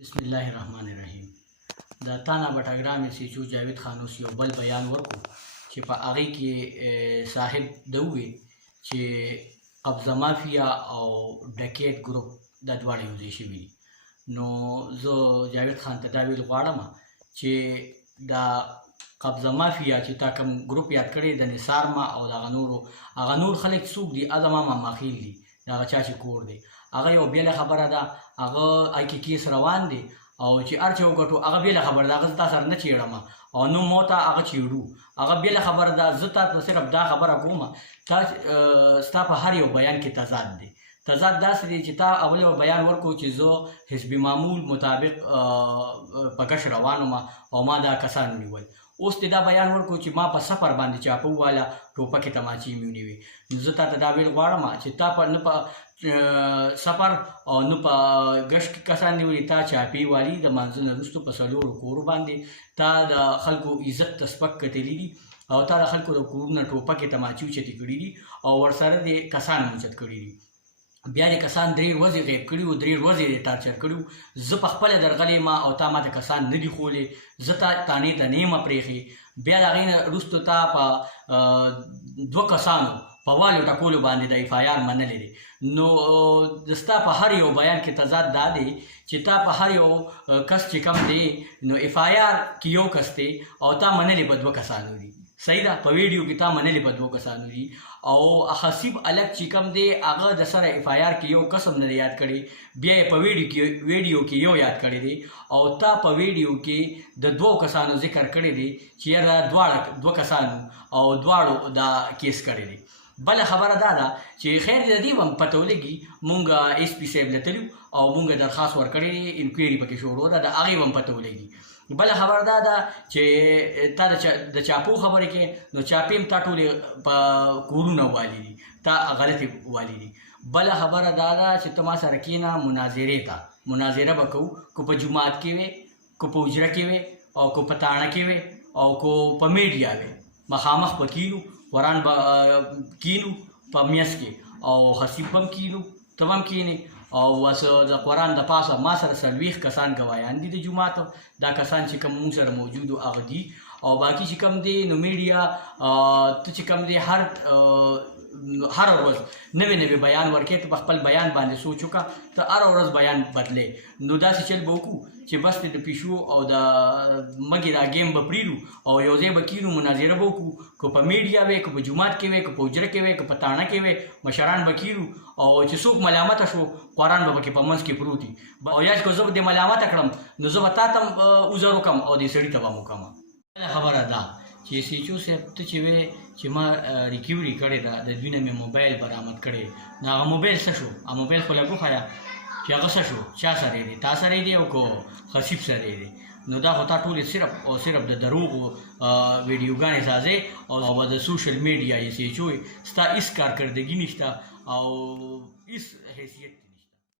बिस्मिल्लाहिर्रहमानिर्रहीम د تانا بټګرام سیچو جاوید خانوس یو بل بیان ورکو چې په هغه کې صاحب دوی چې قبضه مافیا او ډکیټ ګروپ د دواړو یو ځای شوي نو زه جاوید خان ته دا ویل غواړم چې دا قبضه مافیا چې تا کوم ګروپ یاد کړی د نثار ما او د هغه نور خلک څوک دي ادمه ماخیل دي د هغه چا چې کور دی هغه یو بېله خبره ده هغه ای کې کیس روان دی او چې هر څه وګټو هغه بېله خبره ده هغه زه تا سره نه چېړم او نو مو ته هغه چېړو هغه بېله خبره ده زه تا ته صرف دا خبره کوم ستا په هر یو بیان کې تضاد دی تضاد داسې دی چې تا اول یو بیان ورکو چې زه حزب معمول مطابق په کش روان وم او ما دا کسان ونیول اوس دې دا بیان ورکو چې ما په سفر باندې چاپه وواله ټوپکې تماچې مې ونیوې نو زه تا ته دا ویل غواړم چې تا په نه په سفر او نه په ګشت کې کسان نیولي تا چاپې والي د مانځه نه وروستو په څلورو کورو باندې تا د خلکو عزت ته سپک کتلي دي او تا د خلکو د کورونه ټوپکې تماچې اوچتې کړي دي او ورسره دې کسان اوچت کړي دي بیا دې کسان 3 ورځې غیب کړي وو 3 ورځې یې ټارچر کړي وو زه په خپله درغلی ما او تا ماته کسان نه دي ښولې زه تانې ته نه یم پرېښې بیا د هغې نه وروستو تا په 2 کسانو په والو ټکولو باندې د اف آی آر منلی دی نو د ستا په هر یو بیان کې تضاد دا دی چې تا په هر یو کس چې کم دی نو اف آی آر کې یو کس دی او تا منلی په 2 کسانو دي صحیح ده په ویډیو کې تا منلی په 2 کسانو دي او حسیب الګ چې کم دی هغه د سره اف آی آر کې یو قسم نه یاد کړي بیا یې په ویډیو کې یو یاد کړی دی او تا په ویډیو کې د 2 کسانو ذکر کړی دی چې یاره دواړه 2 کسانو او دواړو دا کیس کړی دی بله خبره دا ده چې خیر د دې هم پته ولګي مونږ ایس پي صاحب له تلو او مونږ درخواست ورکړی انکوایري پکې شروع ده د هغې هم پته ولګي بله خبره دا ده چې تا د چاپو خبرې کې نو چاپې هم تا ټولې په کورونه والي دي تا غلطې والي دي بله خبره دا ده چې ته ما سره کښېنه مناظره به کوو که په جومات کې وې که په حجره کې وې او که په تاڼه کې وې او که په میډیا وې مخامخ به کینو قرآن به کینو په میس کې او حسیب به هم کینو ته به هم کینې او بس د قرآن د پاسه ما سره 40 کسان ګوایان دي د جوماتو دا کسان چې کوم مونږ سره موجود هغه دي او باقي چې کوم دی نو میډیا ته چې کوم دی هر ورځ نوې بیان ورکې ته په خپل بیان باندې سوچ وکړه ته هر ورځ بیان بدلې نو داسې چل به وکړو چې بس د پیشو او د مګې دا گیم به پرېږدو او یو ځای به کینو مناظره به وکړو که په میډیا وې که په جومات کې وې که په حجره کې وې که په تاڼه کې وې مشران به کینو او چې څوک ملامته شو قرآن به پکې په منځ کې پروت وي او یا که زه به دې ملامته کړم نو زه به تا ته عذر وکړم او دې سړي ته به م وکړم خبره ده چې سیچو صاحب ته چې وې چې ما ریکوري کړې ده د دوی نه مې موبایل برآمد کړی نو هغه موبایل څه شو هغه موبایل خو لږ وښیه چې هغه څه شو چا سره دی تا سره دی او که خصیب سره دی نو دا خو تا ټولې صرف او صرف د دروغو ویډیوګانې سازې او د سوشل میډیا یې سیچو ستا هېڅ کارکردګي نشته او هېڅ حیثیت